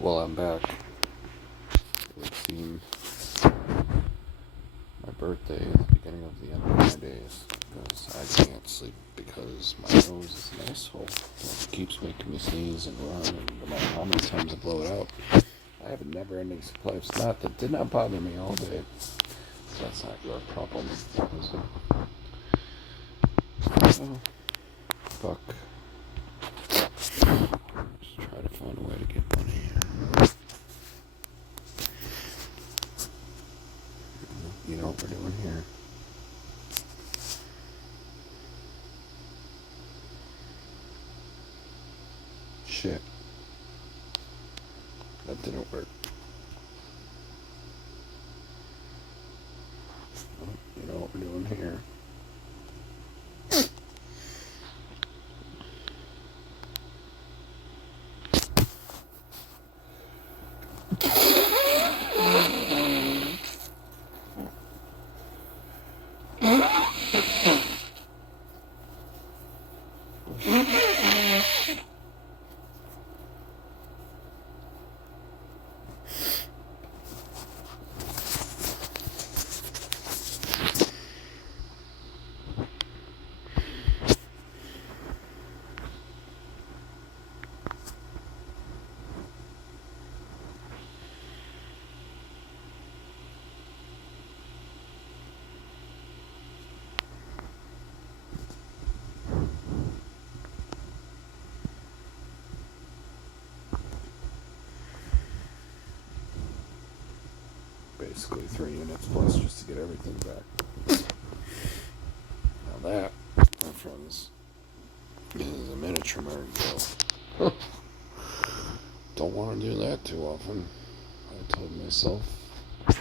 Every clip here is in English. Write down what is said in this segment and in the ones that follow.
Well, I'm back. It would seem my birthday is the beginning of the end of my days because I can't sleep because my nose is an asshole. It keeps making me sneeze and run, and no matter how many times I blow it out, I have a never-ending supply of snot that did not bother me all day. So that's not your problem, is it? Oh, fuck. Just try to find a way to get money here. You know what we're doing here. Shit. That didn't work. You know what we're doing here. Basically 3 units plus just to get everything back. Now that, my friends, is a miniature martingale. Don't want to do that too often. I told myself if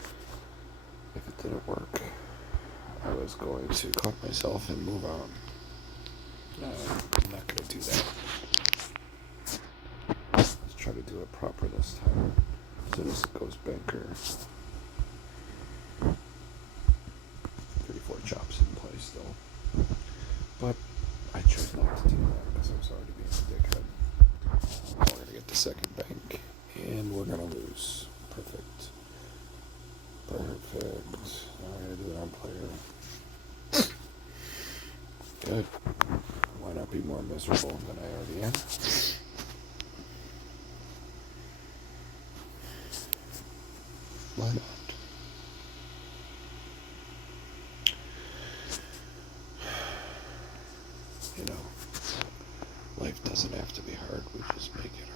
it didn't work, I was going to cut myself and move on. No, I'm not going to do that. Let's try to do it proper this time. As soon as it goes banker. 3-4 chops in place though. But I chose not to do that because I was already being a dickhead. Now we're going to get the second bank. And we're going to lose. Perfect. Perfect. Now we're going to do it on player. Good. Why not be more miserable than I already am? Why not? You know, life doesn't have to be hard, we just make it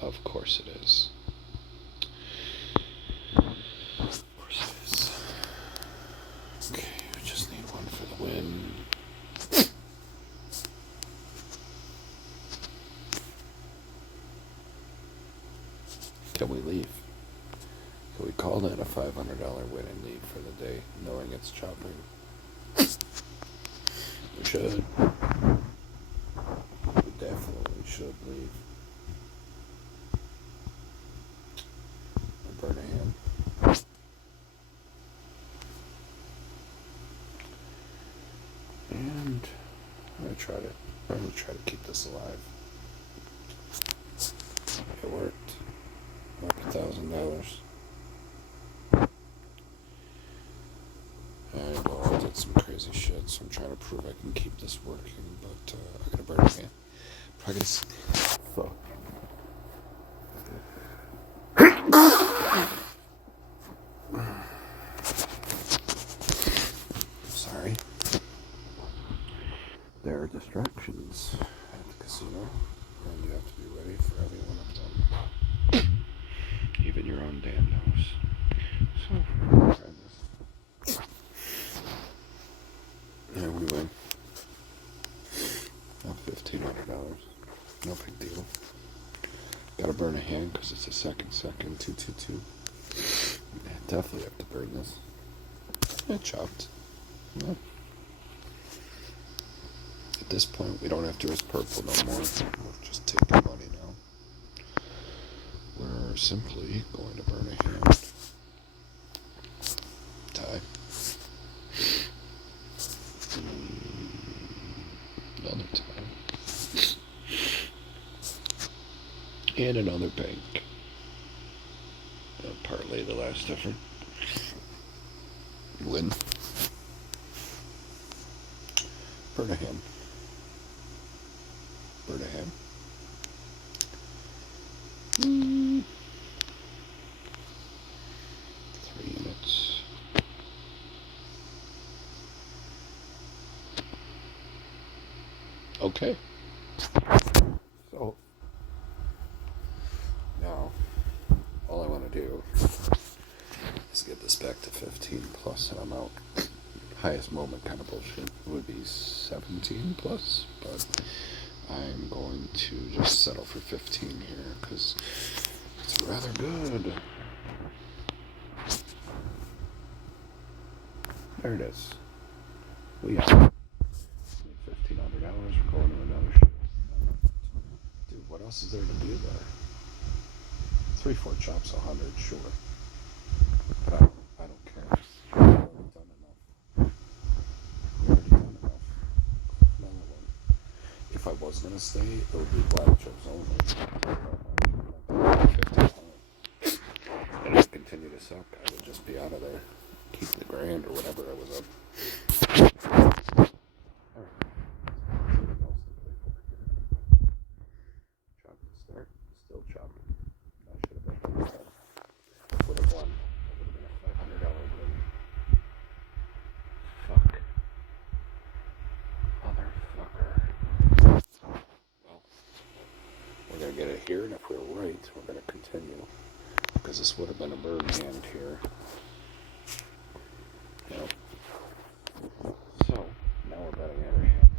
hard. Of course it is. Of course it is. Okay, I just need one for the win. Can we leave? Can we call that a $500 win and leave for the day, knowing it's chopping? We should. We definitely should leave. Burn a hand. And I'm gonna try to keep this alive. It worked. Like $1,000. Well, I did some crazy shit, so I'm trying to prove I can keep this working, but I gotta burn a hand. Probably gonna... Sorry. There are distractions at the casino, and you have to be ready for every one of them. Even your own damn nose. So, try this. And we win. $1,500. No big deal. Gotta burn a hand because it's a second, 222. Yeah, definitely have to burn this. It chopped. Yeah. At this point, we don't have to risk purple no more. We're just taking money now. We're simply going to burn a hand. Tie. another time. And another bank. Partly the last effort. Win. Burnham. Burnham. 3 units. Okay. So now all I want to do is get this back to 15 plus and I'm out. Highest moment kind of bullshit would be 17 plus, but I'm going to just settle for 15 here because it's rather good. There it is. We got $1,500. We're going to another show. Dude, what else is there to do there? 3-4 chops, 100, sure. But I don't care. We've already done enough. Another one. If I was gonna stay, it would be black chips only. 50 and if it continued to suck, I would just be out of there. Keep the grand or whatever I was up. Alright. Something else to play for here. Chopping start. Still chopping. I should have been done that. Would have won. That would have been a $500 win. Fuck. Motherfucker. Well, we're going to get it here, and if we're right, we're going to continue. Because this would have been a bird hand here. Yep. So, now we're betting every hand.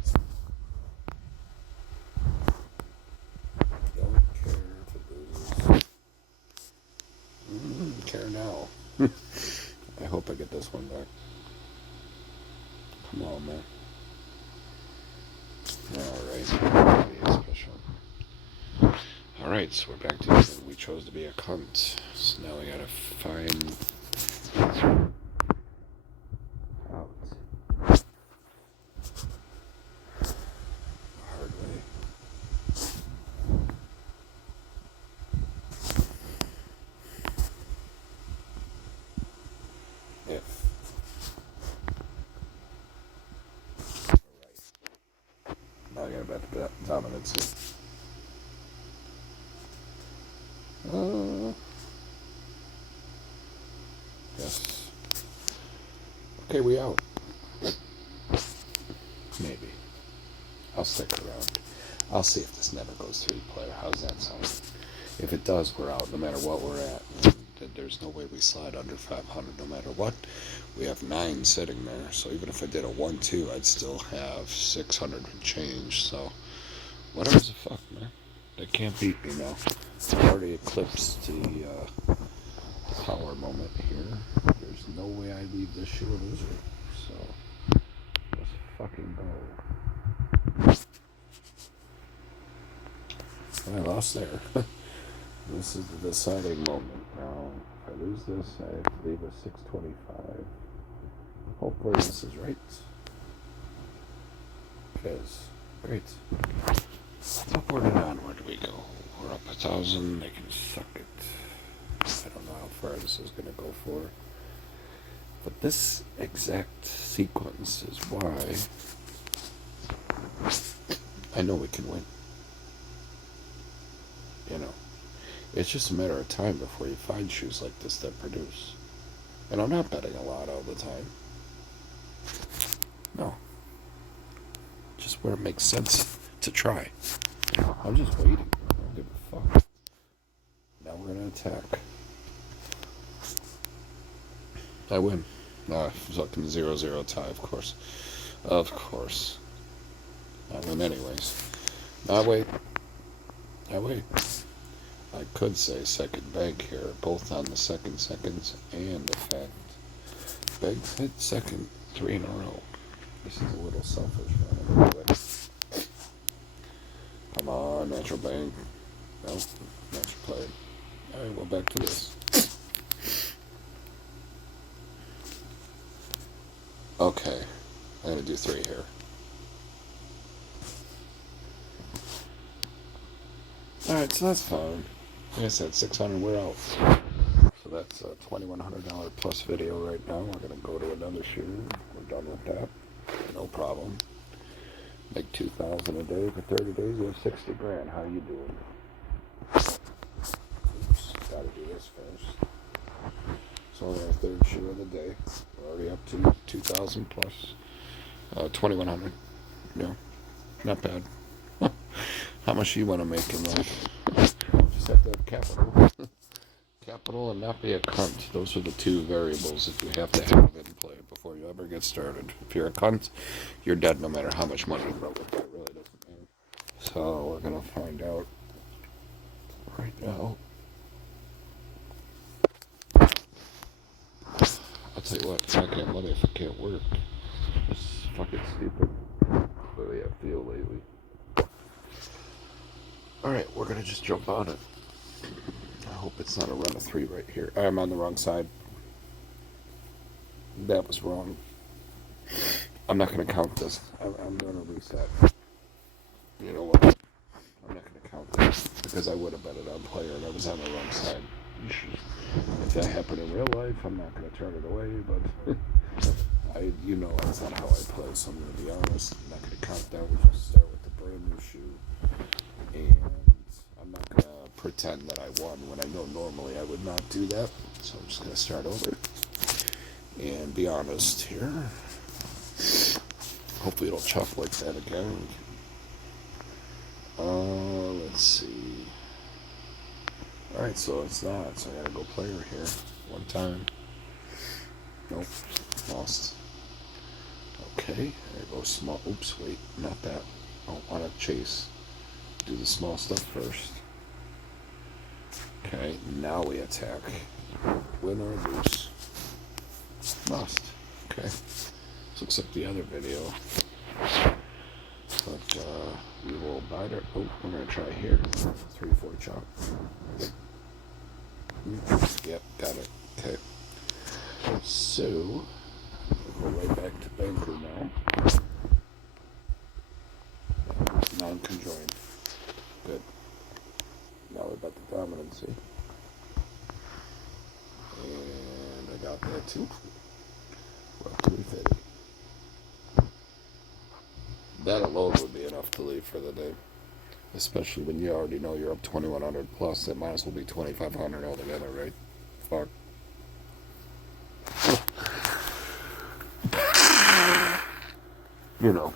Don't care if it loses. Care now. I hope I get this one back. Come on, man. Alright. Special. Alright, so we're back to it. We chose to be a cunt. So now we gotta find out. Hard way. If. Alright. Now I gotta bet the dominance here. Yes. Okay, we out. Maybe. I'll stick around. I'll see if this never goes 3-player. How's that sound? If it does, we're out no matter what we're at. There's no way we slide under 500 no matter what. We have 9 sitting there, so even if I did a 1-2, I'd still have 600 and change, so whatever the fuck, man. They can't beat me now. I've already eclipsed the power moment here. There's no way I leave this shit a loser. So, let's fucking go. I lost there. This is the deciding moment. Now, if I lose this, I have to leave a 625. Hopefully this is right. It is. Great. Upward and onward we go. We're up 1,000. They can suck it. I don't know how far this is going to go for. But this exact sequence is why I know we can win. You know, it's just a matter of time before you find shoes like this that produce. And I'm not betting a lot all the time. No. Just where it makes sense to try. I'm just waiting. I don't give a fuck. Now we're going to attack. I win. Fucking 0-0 tie, of course. Of course. I win anyways. I wait. I could say second bank here, both on the seconds and the fact. Banks hit second 3 in a row. This is a little selfish, man. Come on, natural bank. No, natural play. Alright, well, back to this. Okay, I'm gonna do 3 here. Alright, so that's fine. Like I said, 600, we're out. So that's a $2,100 plus video right now. We're going to go to another shooter. We're done with that. No problem. Make $2,000 a day for 30 days. You have 60 grand. How you doing? Oops, gotta do this first. So only our third shoe of the day. We're already up to 2,000 plus 2,100. Yeah, not bad. How much do you want to make in life? Just have to have capital. Capital and not be a cunt. Those are the two variables that you have to have in play before you ever get started. If you're a cunt, you're dead no matter how much money you throw with it. It really doesn't matter. So we're going to find out right now. I'll tell you what, I can't money if I can't work. It's fucking stupid. The way I feel lately. Alright, we're gonna just jump on it. I hope it's not a run of 3 right here. I'm on the wrong side. That was wrong. I'm not gonna count this. I'm gonna reset. You know what? I'm not gonna count this because I would have bet it on player and I was on the wrong side. If that happened in real life, I'm not going to turn it away, but you know that's not how I play, so I'm going to be honest. I'm not going to count that. We'll just start with the brand new shoe. And I'm not going to pretend that I won when I know normally I would not do that. So I'm just going to start over and be honest here. Hopefully it'll chop like that again. Let's see. Alright, so it's not, so I gotta go player here. One time. Nope. Lost. Okay, I go small. Oops, wait, not that. I don't want to chase. Do the small stuff first. Okay, now we attack. Win or lose. Lost. Okay. This looks like the other video. But, we will bite it. Oh, we're gonna try here. 3-4 chop. Yep, got it. Okay. So, we'll go right back to banker now. Non-conjoined. Good. Now we're about the dominancy. And I got that too. Well, 350. That alone would be enough to leave for the day. Especially when you already know you're up 2,100 plus. It might as well be 2,500 altogether, right? Fuck. You know.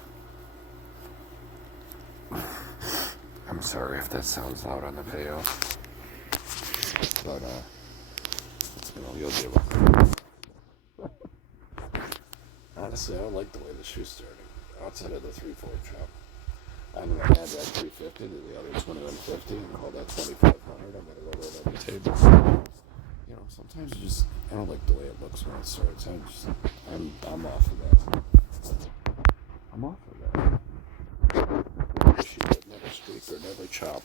I'm sorry if that sounds loud on the video. But, you'll deal with it. Honestly, I don't like the way the shoe started. Outside of the 3-4 chop. I'm going to add that 350 to the other 2150 and call that 2,500. I'm going to go right on the table. You know, sometimes I don't like the way it looks when it starts. I'm off of that. I'm off of that. Shoot, never streak or never chop.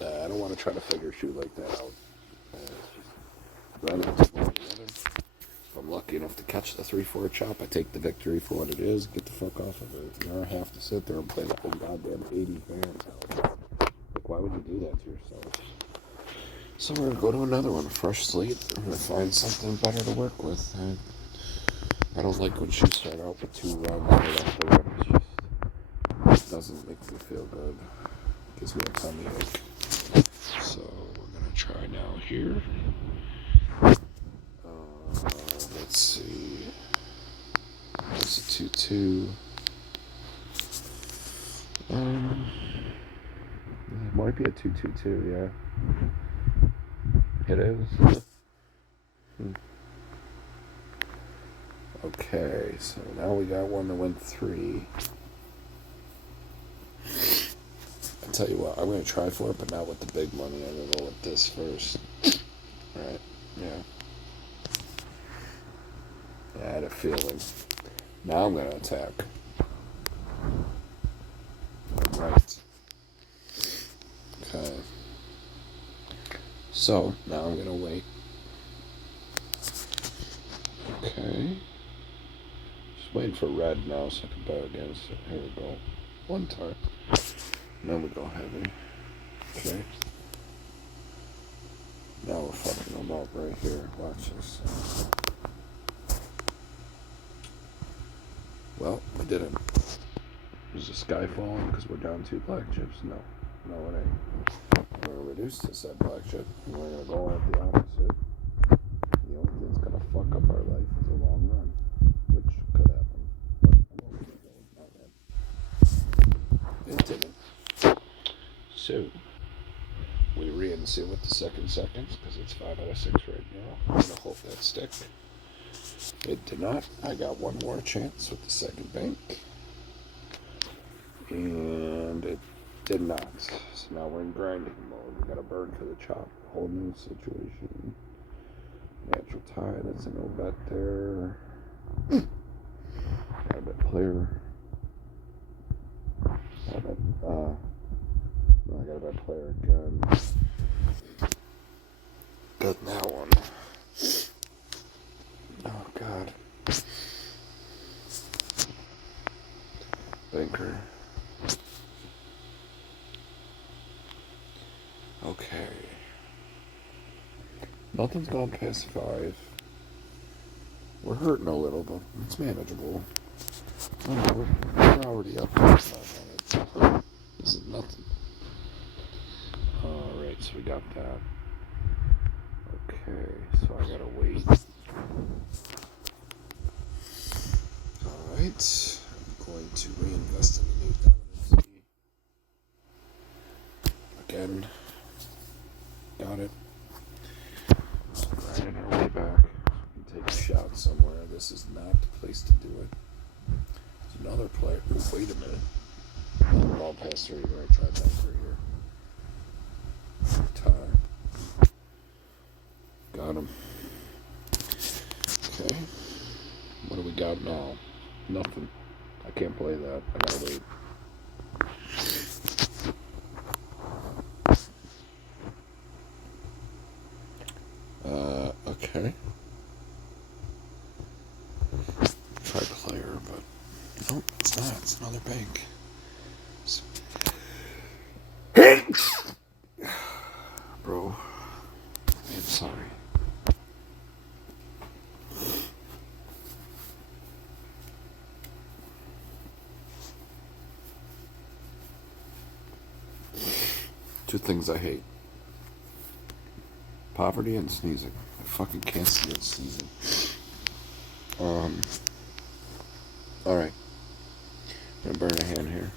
I don't want to try to figure shoot like that out. Run into one or the other. If I'm lucky enough to catch the 3-4 chop, I take the victory for what it is, get the fuck off of it. You don't have to sit there and play the whole goddamn 80 fans out. Like, why would you do that to yourself? So we're going to go to another one, a fresh slate. I'm going to find something better to work with. I don't like when shoes start out with 2 rounds right off the rip. It doesn't make me feel good. It gives me a tummy ache. So we're going to try now here. Let's see. It's a 2-2. It might be a 2-2-2, yeah. It is. Okay, so now we got one that went 3. I'll tell you what, I'm going to try for it, but not with the big money. I'm going to go with this first. Alright, yeah. I had a feeling. Now I'm going to attack. Right. Okay. So, now I'm going to wait. Okay. Just waiting for red now so I can bet against it. Here we go. One time. Then we go heavy. Okay. Now we're fucking them up right here. Watch this. Well, we didn't. Is the sky falling because we're down 2 black chips? No. No, it ain't. We're going to reduce this at black chip, and we're going to go at the opposite. The only thing that's going to fuck up our life is a long run, which could happen. But I'm going to go with that. It didn't. So, we reinsert with the second seconds, because it's 5 out of 6 right now. I'm going to hope that sticks. It did not. I got one more chance with the second bank. And it did not. So now we're in grinding mode. We got a burn to the chop. Whole new situation. Natural tie. That's a no bet there. Got a bet player. I got a bet player again. Got that one. Oh God. Banker. Okay. Nothing's gone past 5. We're hurting a little, but it's manageable. Oh, we're already up to 500. This is nothing. Alright, so we got that. Okay, so I gotta wait. Alright, I'm going to reinvest in the new dominancy. Again. Got it. Grinding our way back. We can take a shot somewhere. This is not the place to do it. There's another player. Oh, wait a minute. Ball past 3. We're going to try banker here. Tie. Got him. Okay. What do we got now? Nothing. I can't play that. I gotta wait. Okay. Try player, but nope, it's not. It's another bank. Bro, I'm sorry. Two things I hate. Poverty and sneezing. I fucking can't stand sneezing. Alright. I'm gonna burn a hand here.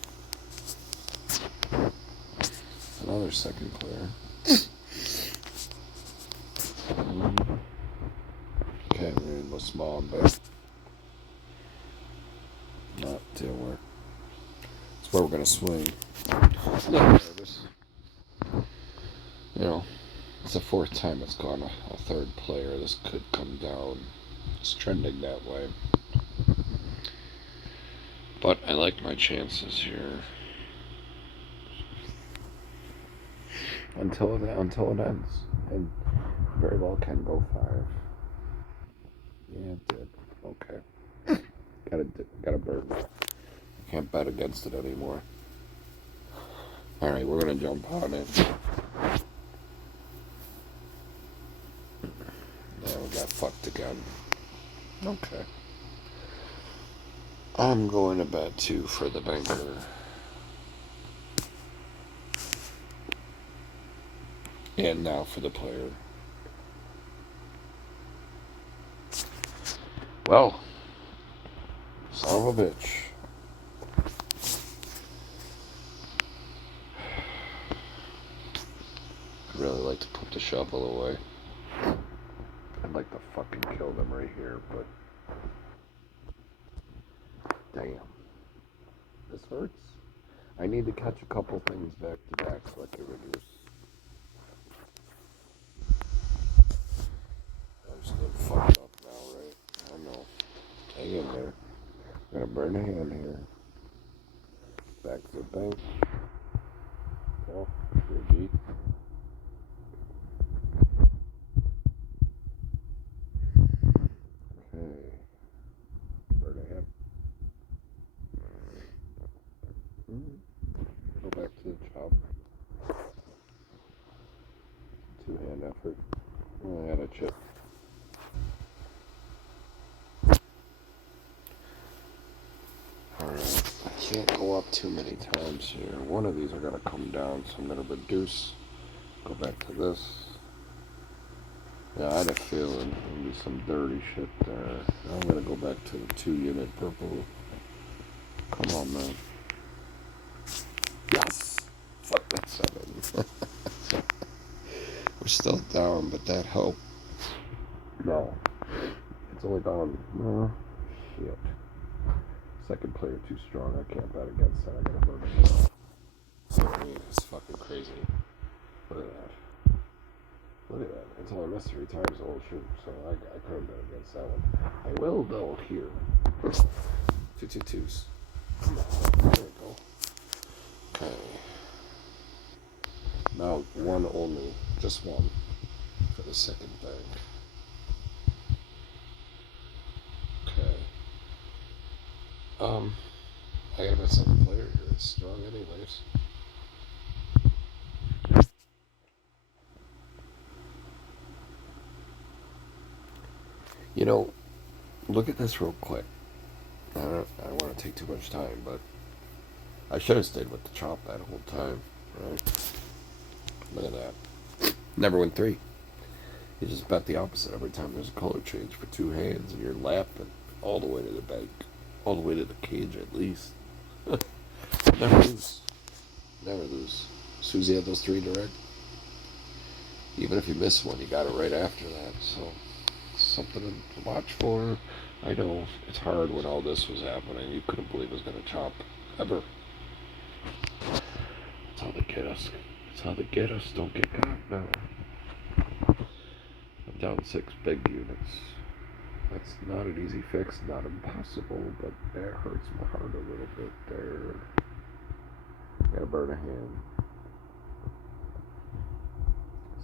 Another second player. Okay, we're gonna go small but not didn't work. That's where we're gonna swing. Not nervous. You know, it's the 4th time it's gone a 3rd player. This could come down. It's trending that way. But I like my chances here. Until it ends. And very well can go 5. Yeah, it did. Okay. Gotta burn. Can't bet against it anymore. Alright, we're gonna jump on it. Yeah, we got fucked again. Okay. I'm going to bet 2 for the banker. And now for the player. Well, son of a bitch. I'd really like to put the shovel away. I'd like to fucking kill them right here, but damn. This hurts. I need to catch a couple things back to back so I can reduce. I'm just getting fucked up now, right? I know. Hang in there. I'm gonna burn a hand here. Back to the bank. Well, repeat. Okay. Burn a hand. Go back to the chop. 2 hand after I had a chip. Alright, I can't go up too many times here. One of these are going to come down, so I'm going to reduce. Go back to this. Yeah, I had a feeling there'd be some dirty shit there. I'm going to go back to the 2-unit purple. Come on, man. Yes! Fuck that 7. We're still down, but that helped. No. It's only down. No. Shit. Second player too strong. I can't bet against that. I gotta burn it off. I mean, it's fucking crazy. Look at that. Look at that. It's only missed 3 times the whole shoot, so I couldn't bet against that one. I will, though, here. 2 2s. Come on. There we go. Okay. Now, one only. Just one. For the second bank. Okay. I gotta bet second player here. It's strong anyways. You know, look at this real quick. I don't want to take too much time, but I should have stayed with the chop that whole time, right? Look at that. Never win 3. You just bet the opposite every time there's a color change for 2 hands, and you're lapping all the way to the bank, all the way to the cage at least. Never lose. Never lose. Susie had those 3 direct. Even if you miss one, you got it right after that. So, something to watch for. I know it's hard when all this was happening. You couldn't believe it was going to chop ever. That's how they get us. That's how they get us. Don't get caught now. I'm down 6 big units. That's not an easy fix, not impossible, but that hurts my heart a little bit there. Gotta burn a hand.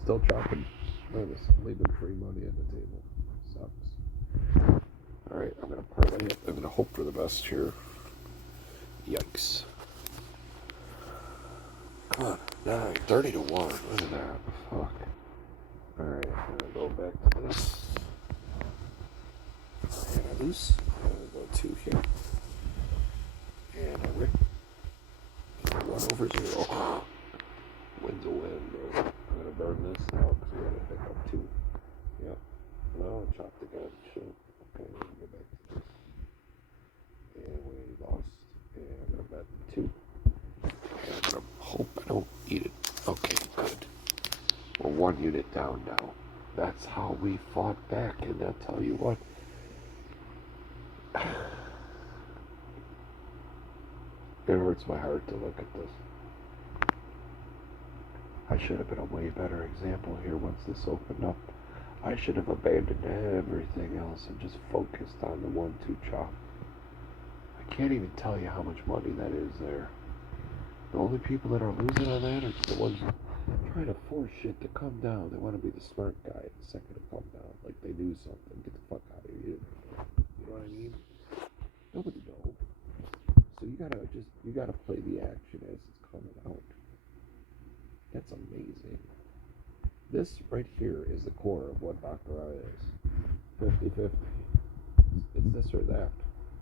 Still chopping. Look at this. Leaving free money on the table. Sucks. Alright, I'm gonna parlay it. I'm gonna hope for the best here. Yikes. Come on. 9, 30 to 1. Look at that. Fuck. Alright, I'm gonna go back to this. And I lose. I'm gonna go 2 here. And I rip. 1 over 0. Win's a win, bro. I'm gonna burn this now because we're gonna pick up 2. Yep. No, I chopped again. Shit. Okay, we're gonna go back to this. And we lost. And I'm gonna bet 2. And I'm gonna hope I don't eat it. Okay, good. We're 1 unit down now. That's how we fought back, and I'll tell you what. It hurts my heart to look at this. I should have been a way better example here once this opened up. I should have abandoned everything else and just focused on the 1-2 chop. I can't even tell you how much money that is there. The only people that are losing on that are the ones trying to force shit to come down. They want to be the smart guy the second to come down. Like they do something. Get the fuck out of here. You know what I mean? Nobody knows. So you gotta play the action as it's coming out. That's amazing. This right here is the core of what Baccarat is. 50-50. It's this or that.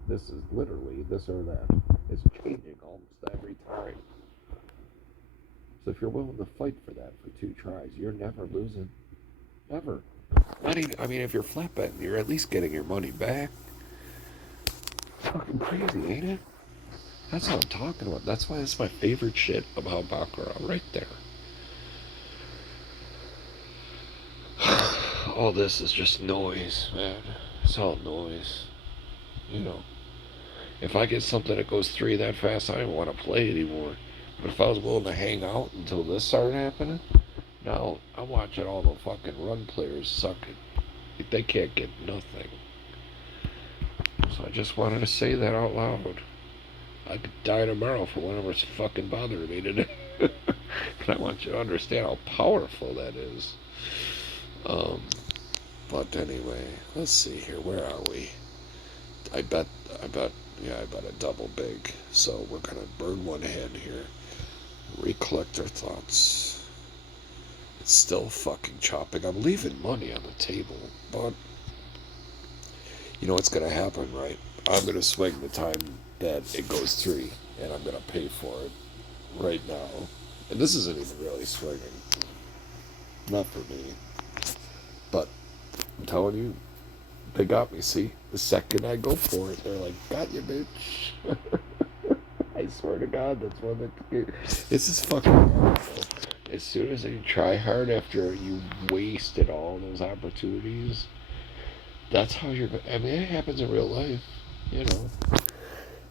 This is literally this or that. It's changing almost every time. So if you're willing to fight for that for 2 tries, you're never losing. Never. Not even, I mean, if you're flat betting, you're at least getting your money back. Fucking crazy, ain't it? That's what I'm talking about. That's why it's my favorite shit about Baccarat right there. All this is just noise, man. It's all noise. You know. If I get something that goes 3 that fast, I don't want to play anymore. But if I was willing to hang out until this started happening, now I'm watching all the fucking run players sucking. They can't get nothing. So I just wanted to say that out loud. I could die tomorrow for whatever's fucking bothering me today. And I want you to understand how powerful that is. But anyway, let's see here. Where are we? I bet a double big. So we're gonna burn 1 hand here. Recollect our thoughts. Still fucking chopping. I'm leaving money on the table, but you know what's gonna happen, right? I'm gonna swing the time that it goes 3, and I'm gonna pay for it right now. And this isn't even really swinging. Not for me. But I'm telling you, they got me, see? The second I go for it, they're like, got you, bitch. I swear to God, that's what this is fucking hard, bro. As soon as you try hard after you wasted all those opportunities, that's how you're. I mean, it happens in real life, you know.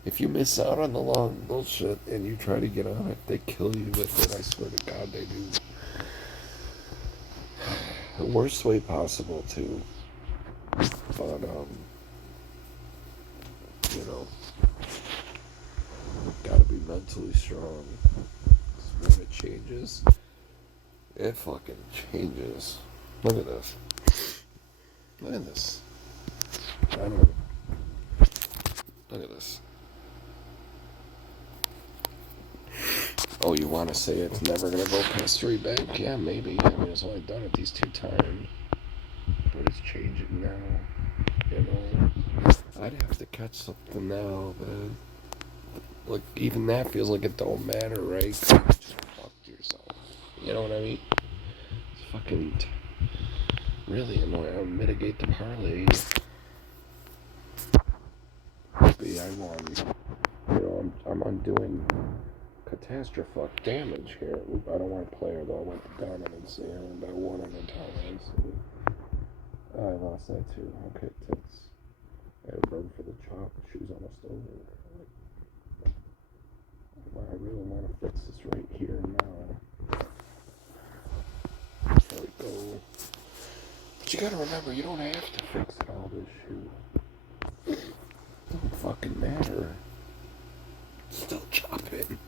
If you miss out on the long bullshit and you try to get on it, they kill you with it. I swear to God, they do. The worst way possible, too. But, you know, gotta be mentally strong. 'Cause when it changes, it fucking changes. Look at this. Look at this. I don't know. Look at this. Oh, you want to say it's never going to go past 3 bank? Yeah, maybe. I mean, it's only done it these 2 times. But it's changing now. You know? I'd have to catch something now, man. Like, even that feels like it don't matter, right? You just fucked yourself. You know what I mean? It's fucking really annoying. I'll mitigate the parlay. Maybe I won. You know, I'm undoing catastrophic damage here. I don't want to play her though. I went to dominance here and I won on the dominance. Oh, I lost that too. Okay, tits. I had run for the chop. She was almost over. Well, I really want to fix this right here and now. There we go. But you gotta remember, you don't have to fix it all this shit. It don't fucking matter. Still chopping.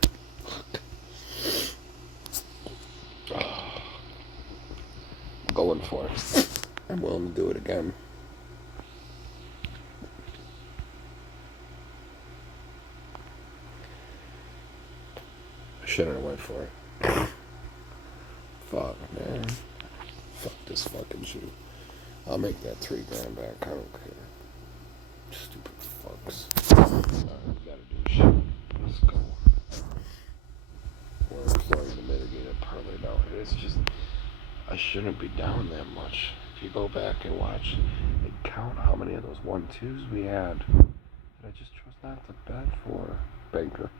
Going for it. I'm willing to do it again. I shouldn't have went for it. Fuck, man. Fuck this fucking shit. I'll make that $3,000 back. I don't care. Stupid fucks. Alright, we gotta do shit. Let's go. We're employing the mitigated parlay now. It's just, I shouldn't be down that much. If you go back and watch and count how many of those 1-2s we had that I just chose not to bet for. Banker.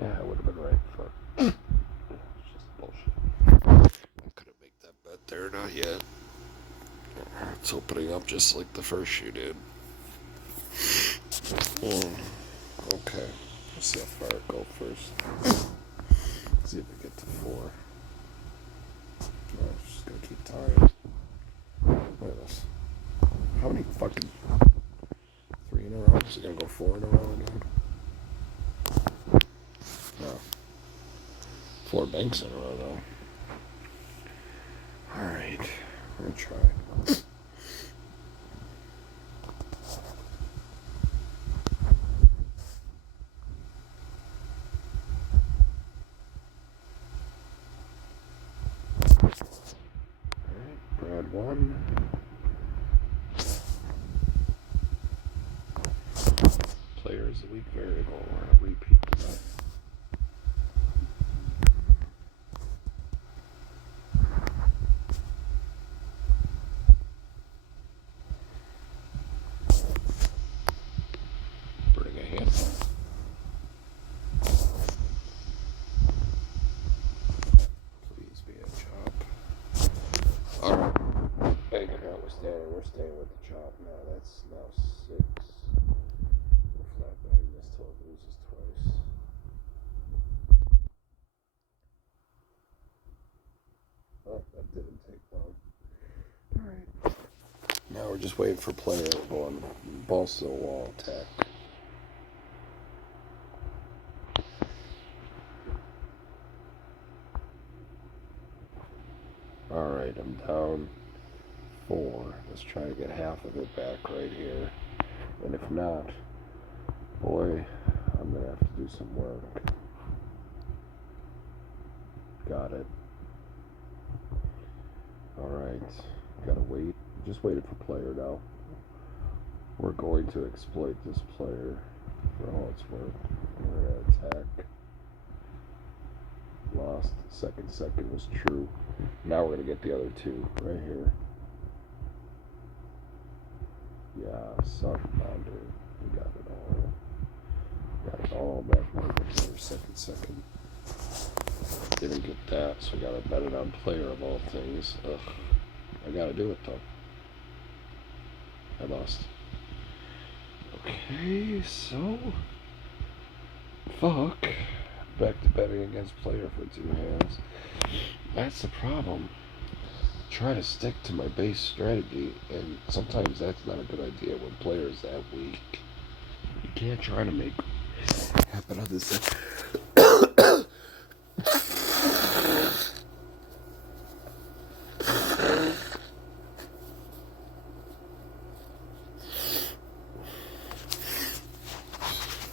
Yeah, I would have been right. Fuck. It's just bullshit. I couldn't make that bet there, not yet. It's opening up just like the first shoe did. Okay. Let's see how far it go first. See if we get to 4. No, it's just gonna keep tying. Look at this. How many fucking 3 in a row? Is it gonna go 4 in a row again? No. 4 banks in a row though. Alright. We're gonna try. Alright, Brad 1. Player is a weak variable. We're gonna repeat that. Burning a handful. Please be a chop. Alright. Bank account was standing. We're staying with the chop now. That's now 6. We're flat betting this till it loses twice. Oh, that didn't take long. Alright. Now we're just waiting for player going balls to the wall attack. Alright, I'm down 4. Let's try to get half of it back right here. And if not, boy, I'm going to have to do some work. Got it. Gotta wait. Just waited for player now. We're going to exploit this player for all it's worth. We're gonna attack. Lost. Second was true. Now we're gonna get the other two right here. Yeah, suck founder. We got it all. Got it all back when we get the second. Didn't get that, so I gotta bet it on player of all things. Ugh. I gotta do it though. I lost. Okay, so fuck. Back to betting against player for 2 hands. That's the problem. Try to stick to my base strategy, and sometimes that's not a good idea when player's that weak. You can't try to make happen on this side.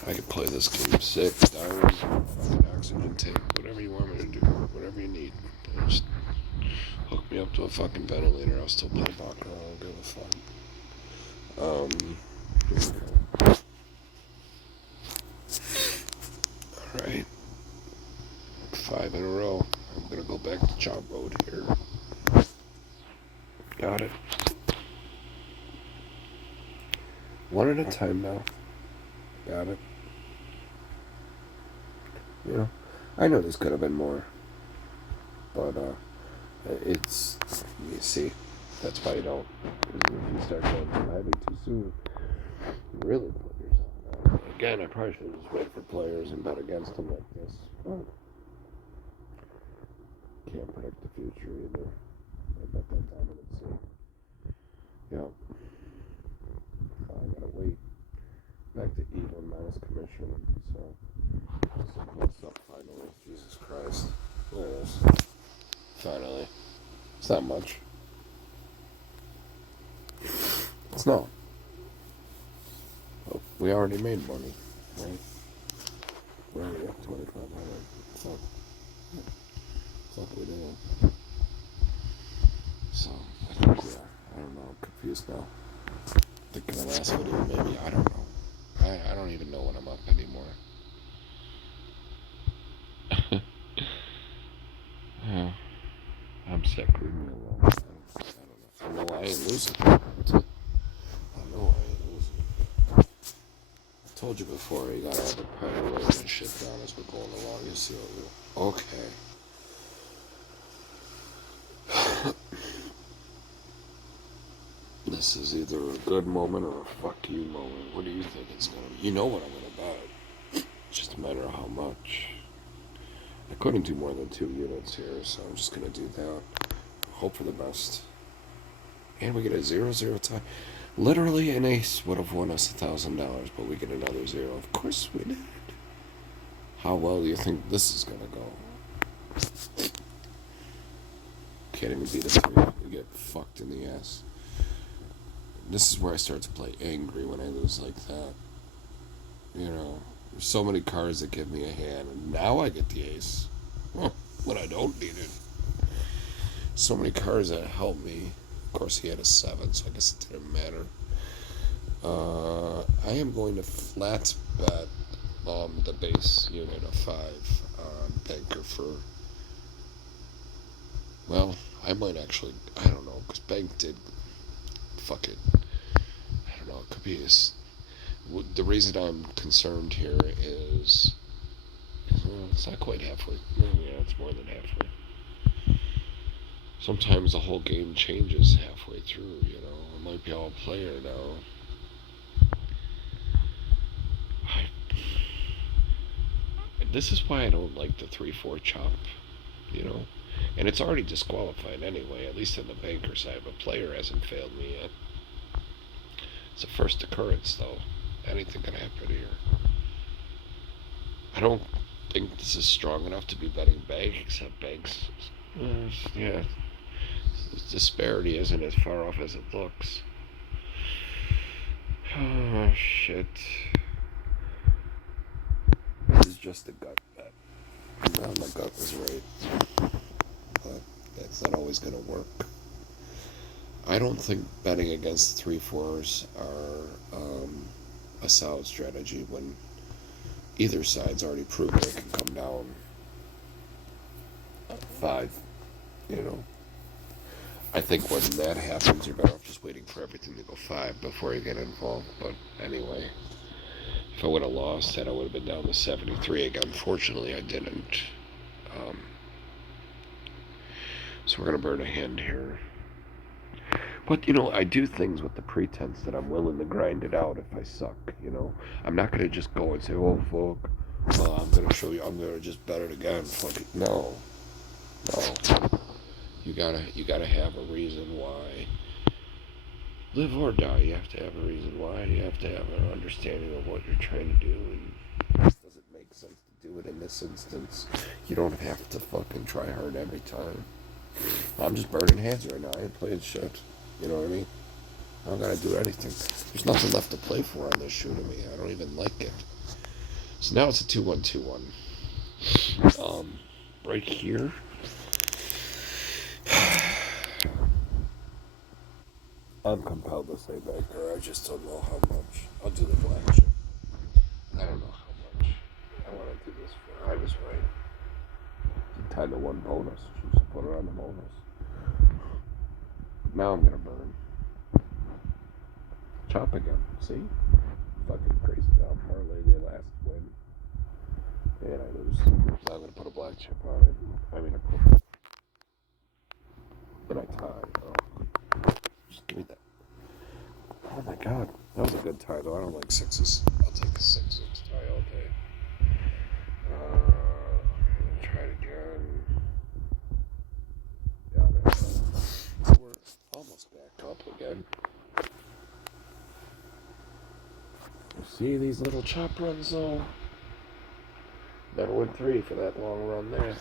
I could play this game sick, down, fucking oxygen tank, whatever you want me to do, whatever you need. Just hook me up to a fucking ventilator, I'll still play Baccarat, I don't give a fuck. Here we go. Alright. 5 in a row. I'm gonna go back to chop mode here. Got it. One at a time now. Got it. You know, I know this could have been more. But, it's, you see, that's why you don't. Because if you start going too heavy too soon, you really put yourself down. Again, I probably should have just waited for players and bet against them like this. But can't predict the future either. I bet that dominant C. Yep. I gotta wait. Back to even minus commission. So, what's up finally? Jesus Christ. Look at this. Finally. It's not much. It's not. Oh, we already made money, right? We're already up 2,500. Fuck. Fuck we did. So, I think we are. I don't know. I'm confused now. I think in the last video, maybe. I don't know. I don't even know when I'm up anymore. Yeah. I'm sick. Leave me alone. I don't know. I know I ain't losing. I know I ain't losing. I told you before, you gotta have the power rate and shit down as we're going along. You see what we... Okay. This is either a good moment or a fuck you moment. What do you think it's gonna be? You know what I'm gonna bet. It's just a matter of how much. I couldn't do more than 2 units here, so I'm just gonna do that. Hope for the best. And we get a 0-0 tie. Literally, an ace would have won us $1,000, but we get another 0. Of course we did. How well do you think this is gonna go? Can't even beat a 3. We get fucked in the ass. This is where I start to play angry when I lose like that. You know, there's so many cards that give me a hand, and now I get the ace. When I don't need it. So many cards that help me. Of course, he had a 7, so I guess it didn't matter. I am going to flat bet the base unit of 5 on Banker for... Well, I might actually... I don't know, because Bank did... Fuck it. I don't know, it could be his... The reason I'm concerned here is... it's not quite halfway. Yeah, it's more than halfway. Sometimes the whole game changes halfway through, you know. It might be all player now. This is why I don't like the 3-4 chop, you know. And it's already disqualified anyway, at least on the banker side, but player hasn't failed me yet. It's a first occurrence, though. Anything can happen here. I don't think this is strong enough to be betting bank, except banks. Yeah. The disparity isn't as far off as it looks. Oh, shit. This is just a gut bet. Well, my gut was right. But that's not always going to work. I don't think betting against 3-4s are a solid strategy when either side's already proven it can come down 5. You know, I think when that happens, you're better off just waiting for everything to go 5 before you get involved. But anyway, if I would have lost that, I would have been down to 73 again. Fortunately, I didn't. Um, so we're going to burn a hand here. But, I do things with the pretense that I'm willing to grind it out if I suck. I'm not going to just go and say, oh, fuck, I'm going to show you, I'm going to just bet it again. Fuck it. No. You gotta have a reason why. Live or die, you have to have a reason why. You have to have an understanding of what you're trying to do. And does it make sense to do it in this instance? You don't have to fucking try hard every time. I'm just burning hands right now. I ain't playing shit. You know what I mean? I don't gotta do anything. There's nothing left to play for on this shoe to me. I don't even like it. So now it's a 2-1-2-1. Right here. I'm compelled to say Baker. I just don't know how much. I'll do the black chip. I don't know how much I want to do this for. I was right. She tied to one bonus. She just put her on the bonus. Now I'm going to burn. Chop again. See? Fucking crazy now. Parlay the last win. And I lose. So I'm going to put a black chip on it. I mean, I put. And I tie. Oh. Just give me that. Oh my god. That was a good tie, though. I don't like sixes. I'll take a 6-6 tie all day. Try it again. Got it. We're almost back up again. You see these little chop runs, though? Never win 3 for that long run there.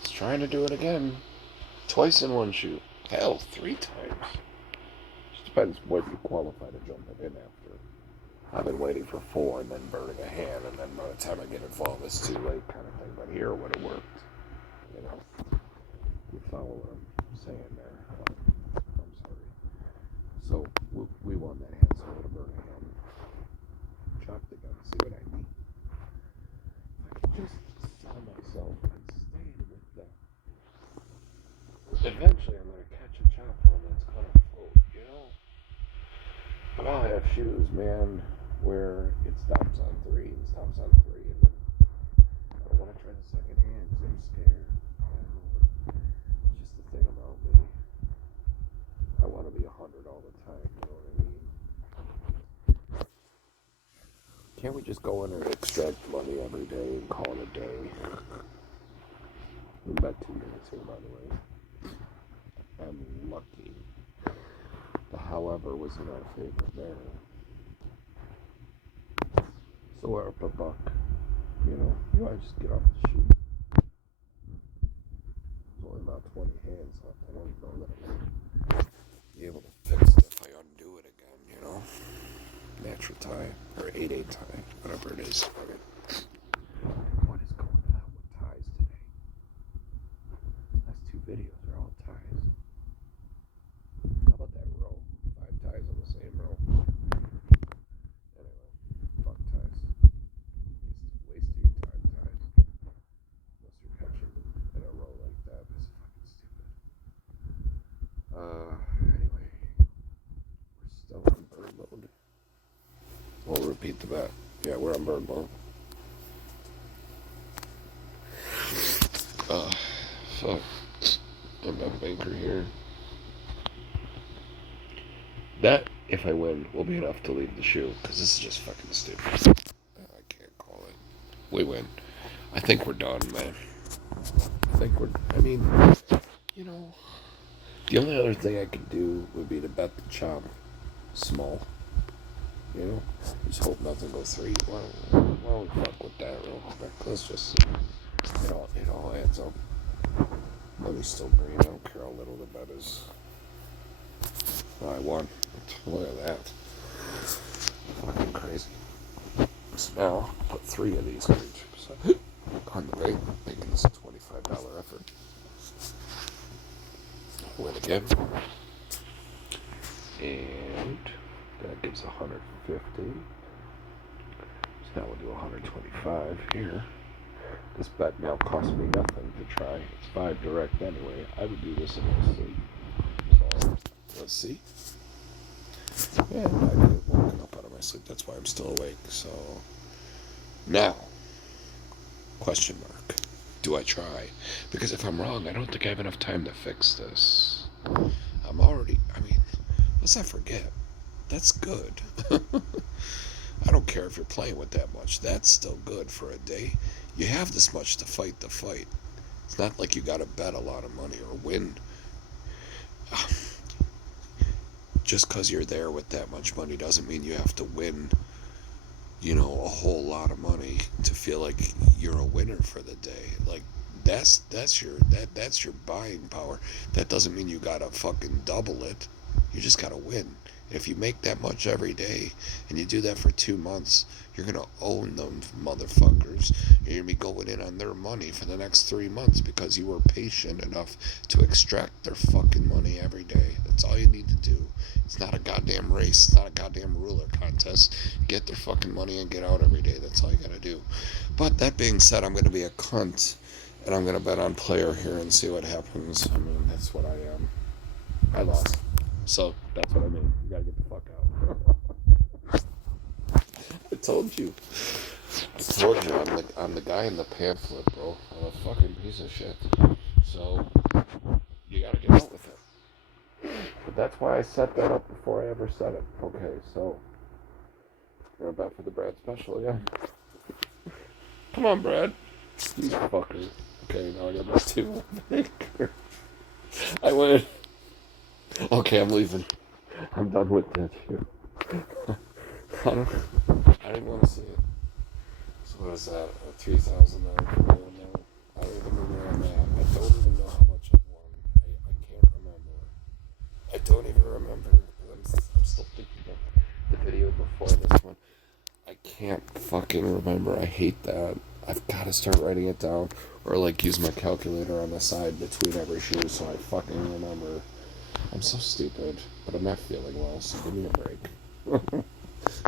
It's trying to do it again. Twice in one shoot. Hell, 3 times. Just depends what you qualify to jump it in after. I've been waiting for 4 and then burning a hand, and then by the time I get involved, it's too late kind of thing. But here it would have worked. You follow what I'm saying there. I'm sorry. So we won that hand, so I would have burned a hand. Chopped the gun, see what I mean? I could just sell myself and stay with that. Eventually, I'm going to catch a chop hole that's going to float, But I'll have shoes, man, where it stops on 3 and stops on 3, and then I don't want to try the second hand because I'm scared. It's just the thing about me. I want to be 100 all the time, you know what I mean? Can't we just go in and extract money every day and call it a day? We bet 2 minutes here, by the way. I'm lucky. The however was in our favor there. So we're up a buck. You want to just get off the shoot. There's only about 20 hands left. I don't know that I'm going to be able to fix it if I undo it again, Natural tie, or 8-8 tie, whatever it is. Okay. What is going on with ties today? Last 2 videos are all ties. How about that row? 5 ties on the same row. Anyway, fuck ties. Waste of your time, ties. Unless you're catching in a row like that. That's fucking stupid. Anyway. We're still on bird mode. We'll repeat the bet. Yeah, we're on bird mode. Fuck. I'm a banker here. That, if I win, will be enough to leave the shoe, because this is just fucking stupid. I can't call it. We win. I think we're done, man. The only other thing I could do would be to bet the chop small. Just hope nothing goes 3. Why don't we fuck with that real quick? Let's just see. It all adds up. Money's still green. I don't care how little the bet is. Oh, I won. Look at that. Fucking crazy. So now, put 3 of these green chips on the bank, making this a $25 effort. Win again. 150. So now we'll do 125 here. This bet now cost me nothing to try. It's 5 direct anyway. I would do this in my sleep. So, let's see. And I could have woken up out of my sleep. That's why I'm still awake. So, now, question mark. Do I try? Because if I'm wrong, I don't think I have enough time to fix this. Let's not forget. That's good. I don't care if you're playing with that much. That's still good for a day. You have this much to fight the fight. It's not like you gotta bet a lot of money or win. Just because you're there with that much money doesn't mean you have to win, a whole lot of money to feel like you're a winner for the day. Like that's your buying power. That doesn't mean you gotta fucking double it. You just gotta win. If you make that much every day and you do that for 2 months, you're going to own them motherfuckers. You're going to be going in on their money for the next 3 months because you were patient enough to extract their fucking money every day. That's all you need to do. It's not a goddamn race. It's not a goddamn ruler contest. Get their fucking money and get out every day. That's all you got to do. But that being said, I'm going to be a cunt and I'm going to bet on player here and see what happens. That's what I am. I lost. So, that's what I mean. You gotta get the fuck out. I told you. I'm the guy in the pamphlet, bro. I'm a fucking piece of shit. So, you gotta get out with it. But that's why I set that up before I ever said it. Okay, so, you're about for the Brad special again? Come on, Brad. You fucker. Okay, now I got my 2. I win. Okay, I'm leaving. I'm done with that here. I didn't want to see it. So what is that? A $3,000 video now? I don't even know where I'm at. I don't even know how much I've won. I can't remember. I don't even remember. I'm still thinking about the video before this one. I can't fucking remember. I hate that. I've got to start writing it down. Or use my calculator on the side between every shoe so I fucking remember. I'm so stupid, but I'm not feeling well, so give me a break. I'm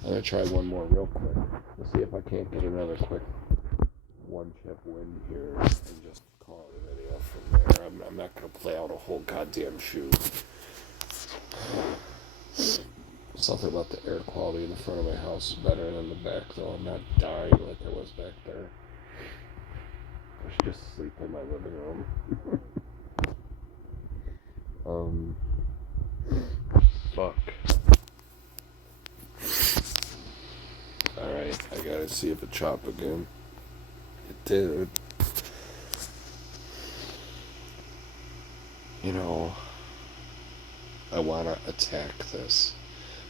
gonna try one more real quick. Let's see if I can't get another quick one-chip win here and just call it a video from there. I'm not gonna play out a whole goddamn shoe. Something about the air quality in the front of my house is better than the back, though. I'm not dying like I was back there. I should just sleep in my living room. Fuck. Alright, I gotta see if it chopped again. It did. I wanna attack this,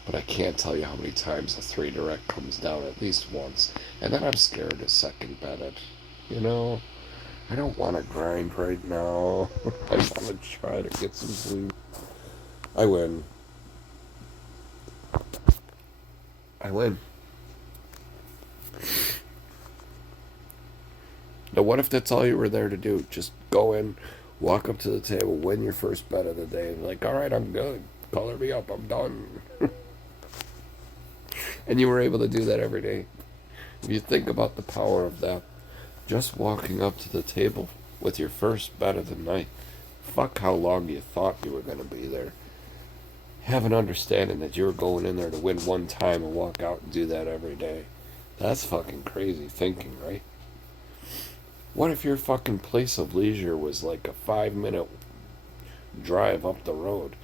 but I can't tell you how many times a 3 direct comes down at least once, and then I'm scared to second bet it. I don't want to grind right now. I want to try to get some sleep. I win. Now, what if that's all you were there to do? Just go in, walk up to the table, win your first bet of the day, and alright, I'm good. Color me up, I'm done. And you were able to do that every day. If you think about the power of that, just walking up to the table with your first bet of the night, fuck how long you thought you were going to be there. Have an understanding that you were going in there to win one time and walk out and do that every day. That's fucking crazy thinking, right? What if your fucking place of leisure was like a 5-minute drive up the road?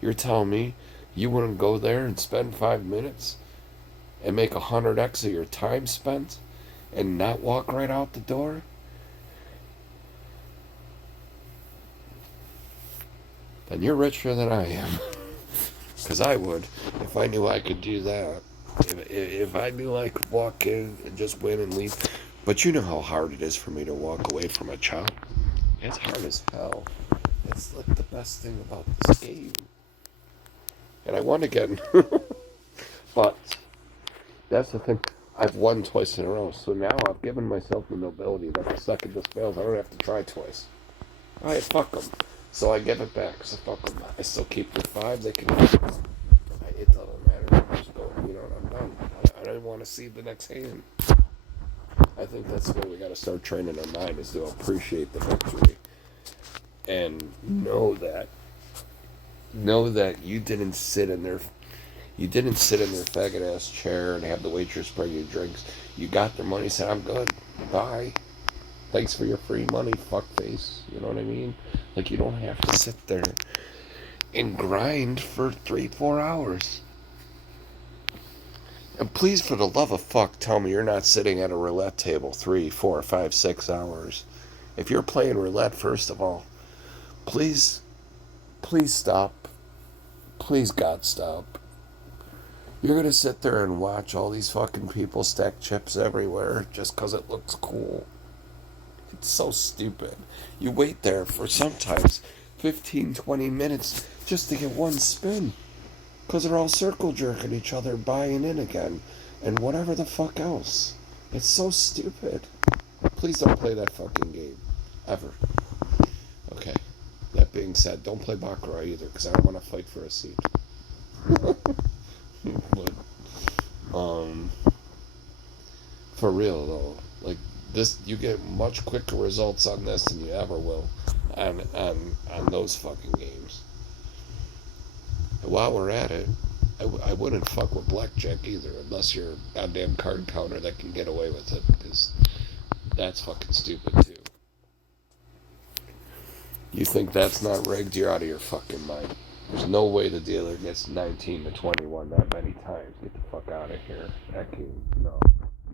You're telling me you wouldn't go there and spend 5 minutes and make 100x of your time spent and not walk right out the door? Then you're richer than I am. Because I would, if I knew I could do that. If I knew I could walk in and just win and leave. But you know how hard it is for me to walk away from a chop. It's hard as hell. It's the best thing about this game. And I won again. But that's the thing. I've won twice in a row. So now I've given myself the nobility that the second this fails, I don't have to try twice. Alright, fuck them. So I give it back. So fuck them. I still keep the 5. They can. It doesn't matter. I'm just going. I'm even want to see the next hand. I think that's the way we got to start training our mind, is to appreciate the victory and know that you didn't sit in their faggot ass chair and have the waitress bring you drinks. You got their money, said, "I'm good, bye. Thanks for your free money, fuckface." You know what I mean? Like, you don't have to sit there and grind for 3-4 hours. And please, for the love of fuck, tell me you're not sitting at a roulette table 3, 4, 5, 6 hours. If you're playing roulette, first of all, please, please stop. Please, God, stop. You're gonna sit there and watch all these fucking people stack chips everywhere just because it looks cool. It's so stupid. You wait there for sometimes 15, 20 minutes just to get one spin. Because they're all circle jerking each other, buying in again, and whatever the fuck else. It's so stupid. Please don't play that fucking game. Ever. Okay. That being said, don't play Baccarat either, because I don't want to fight for a seat. But, for real though, like, this, you get much quicker results on this than you ever will on those fucking games. And while we're at it, I wouldn't fuck with blackjack either, unless you're a goddamn card counter that can get away with it, because that's fucking stupid too. You think that's not rigged, you're out of your fucking mind. There's no way the dealer gets 19 to 21 that many times. Get the fuck out of here. That game, no.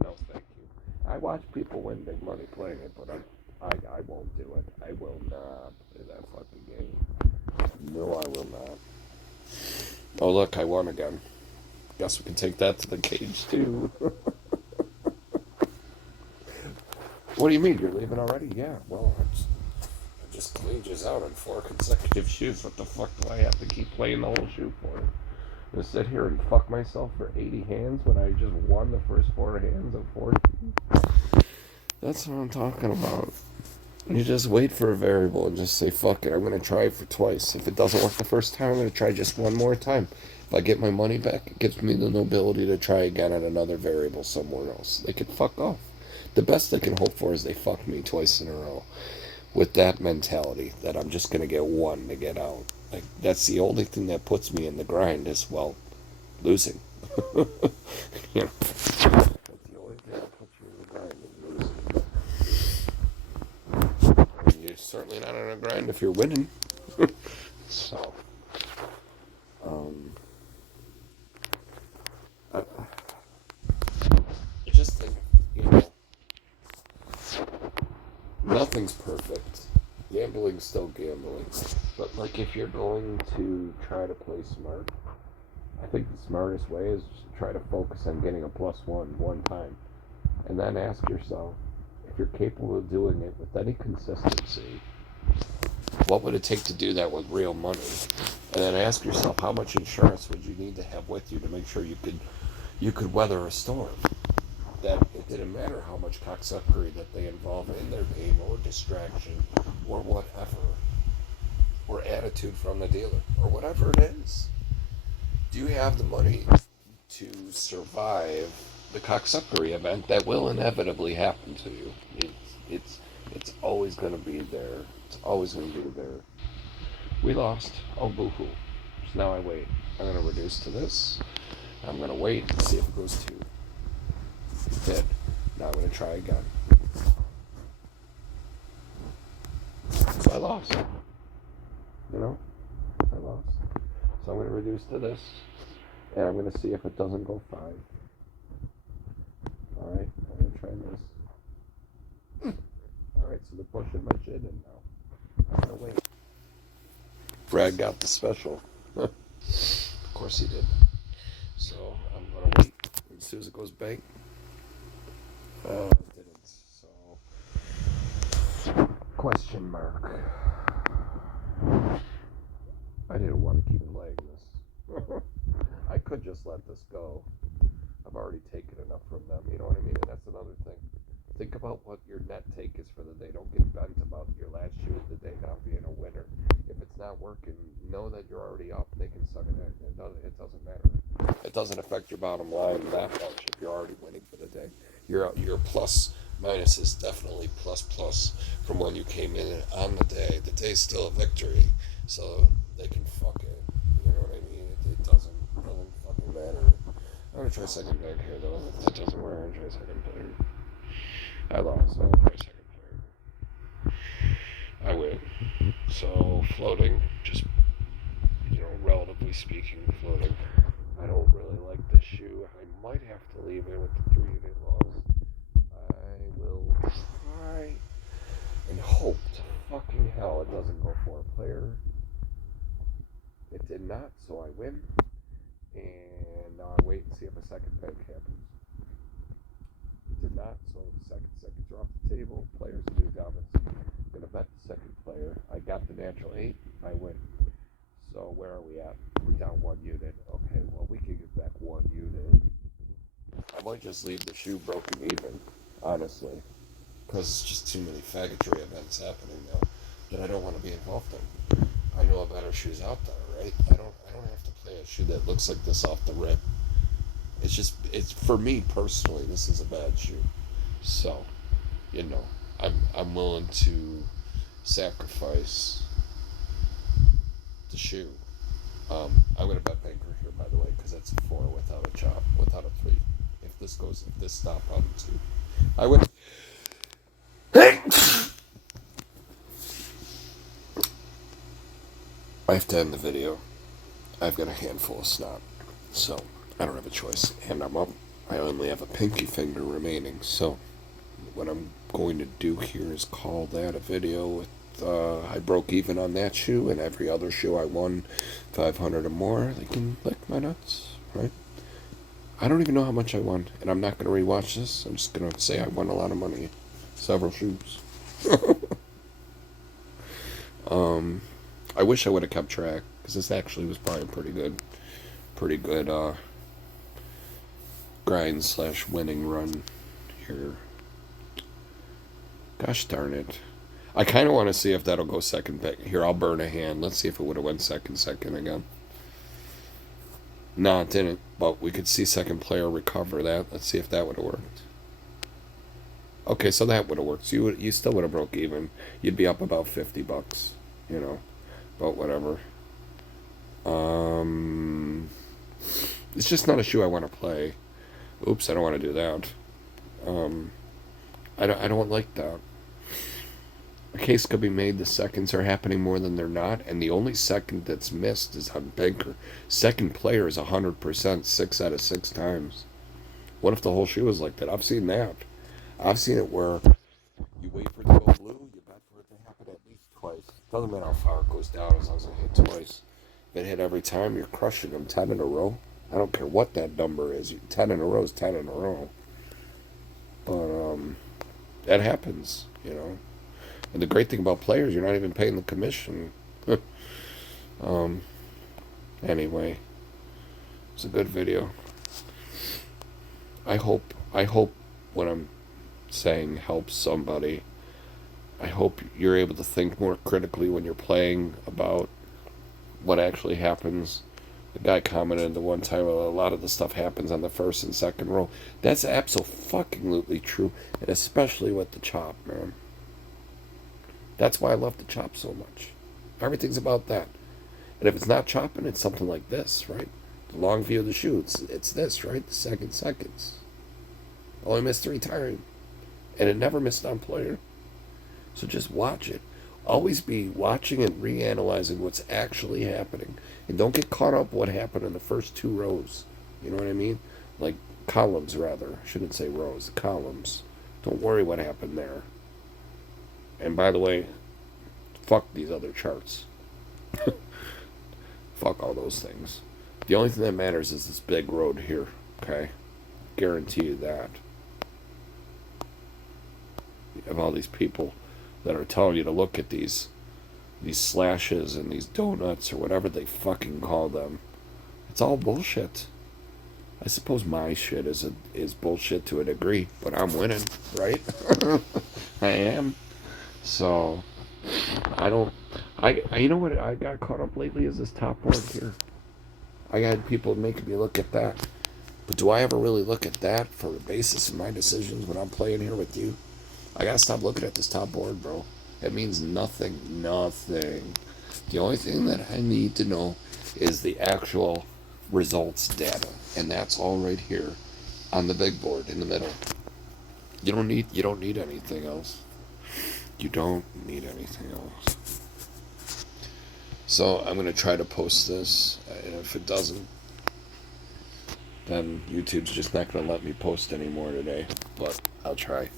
No, thank you. I watch people win big money playing it, but I won't do it. I will not play that fucking game. No, I will not. Oh, look, I won again. Guess we can take that to the cage, too. What do you mean? You're leaving already? Yeah, well, I just cleaned you out on 4 consecutive shoes. What the fuck do I have to keep playing the whole shoe for? To sit here and fuck myself for 80 hands when I just won the first 4 hands of 4 shoes? That's what I'm talking about. You just wait for a variable and just say, fuck it, I'm going to try it for twice. If it doesn't work the first time, I'm going to try just one more time. If I get my money back, it gives me the nobility to try again at another variable somewhere else. They could fuck off. The best they can hope for is they fuck me twice in a row. With that mentality, that I'm just going to get one to get out. Like, that's the only thing that puts me in the grind is, well, losing. You know, that's the only thing that puts you in the grind is losing. And you're certainly not on a grind if you're winning. So, I just think, you know, nothing's perfect. Gambling's still gambling. But, like, if you're going to try to play smart, I think the smartest way is just try to focus on getting a +1 time. And then ask yourself, if you're capable of doing it with any consistency, what would it take to do that with real money? And then ask yourself, how much insurance would you need to have with you to make sure you could weather a storm? That it didn't matter how much cocksuckery that they involve in their game, or distraction, or whatever, or attitude from the dealer, or whatever it is. Do you have the money to survive the cocksuckery event that will inevitably happen to you? It's always going to be there. It's always going to be there. We lost. Oh, boo-hoo. So now I wait. I'm going to reduce to this. I'm going to wait and see if it goes to. It did. Now I'm going to try again. So I lost. You know? I lost. So I'm going to reduce to this. And I'm going to see if it doesn't go 5. Alright, I'm going to try this. Alright, so they're pushing my shit in now. I'm going to wait. Brad got the special. Of course he did. So I'm going to wait. As soon as it goes bank. It didn't. So. Question mark. I didn't want to keep playing this. I could just let this go. I've already taken enough from them, you know what I mean? And that's another thing. Think about what your net take is for the day. Don't get bent about your last shoe of the day not being a winner. If it's not working, know that you're already up. They can suck it in. It doesn't matter. It doesn't affect your bottom line that much if you're already winning for the day. Your plus minus is definitely plus from when you came in on the day. The day's still a victory, so they can fuck it. You know what I mean? It doesn't fucking matter. I'm gonna try second back here though. If that doesn't work, I'm gonna try second player. I lost, so I'll try second player. I win. So floating, just relatively speaking, floating. I don't really like this shoe. I might have to leave it with the 3-unit loss. I will try and hope to fucking hell it doesn't go for a player. It did not, so I win. And now I wait and see if a second bank happens. It did not, so the second drop the table. Players do dominance. I'm gonna bet the second player. I got the natural 8. I win. So where are we at? We're down 1 unit. Okay, well we can get back 1 unit. I might just leave the shoe broken even, honestly, because it's just too many faggotry events happening now that I don't want to be involved in. I know a better shoes out there, right? I don't have to play a shoe that looks like this off the rip. It's for me personally, this is a bad shoe. So, I'm willing to sacrifice the shoe. I'm going to bet banker here, by the way, because that's a 4 without a chop, without a 3. If this stop on 2, I would. I have to end the video. I've got a handful of snot, so I don't have a choice. And I'm up. I only have a pinky finger remaining, so what I'm going to do here is call that a video with I broke even on that shoe, and every other shoe I won 500 or more. They can lick my nuts, right? I don't even know how much I won, and I'm not going to rewatch this. I'm just going to say I won a lot of money. Several shoes. I wish I would have kept track, because this actually was probably pretty good grind / winning run here. Gosh darn it. I kind of want to see if that'll go second back. Here, I'll burn a hand. Let's see if it would have went second again. No, it didn't. But we could see second player recover that. Let's see if that would have worked. Okay, so that would have worked. So you still would have broke even. You'd be up about $50, but whatever. It's just not a shoe I want to play. Oops, I don't want to do that. I don't like that. A case could be made the seconds are happening more than they're not, and the only second that's missed is on banker. Second player is 100%, 6 out of 6 times. What if the whole shoe is like that? I've seen that. I've seen it where you wait for it to go blue, you bet for it to happen at least twice. Doesn't matter how far it goes down as long as it hit twice. If it hit every time, you're crushing them 10 in a row. I don't care what that number is. 10 in a row is 10 in a row. But that happens, And the great thing about players, you're not even paying the commission. Anyway, it's a good video. I hope what I'm saying helps somebody. I hope you're able to think more critically when you're playing about what actually happens. The guy commented the one time a lot of the stuff happens on the first and second row. That's absolutely true, and especially with the chop, man. That's why I love the chop so much. Everything's about that. And if it's not chopping, it's something like this, right? The long view of the shoe, it's this, right? The seconds. Only missed 3 times. And it never missed on player. So just watch it. Always be watching and reanalyzing what's actually happening. And don't get caught up what happened in the first 2 rows. You know what I mean? Like columns, rather. I shouldn't say rows. Columns. Don't worry what happened there. And by the way, fuck these other charts. Fuck all those things. The only thing that matters is this big road here. Okay? Guarantee you that. You have all these people that are telling you to look at these slashes and these donuts or whatever they fucking call them. It's all bullshit. I suppose my shit is bullshit to a degree, but I'm winning, right? I am. So you know what I got caught up lately is this top board here. I had people making me look at that. But do I ever really look at that for the basis of my decisions when I'm playing here with you? I gotta stop looking at this top board, bro. It means nothing. Nothing. The only thing that I need to know is the actual results data. And that's all right here on the big board in the middle. You don't need anything else. You don't need anything else. So I'm gonna try to post this. And if it doesn't, then YouTube's just not gonna let me post anymore today. But I'll try.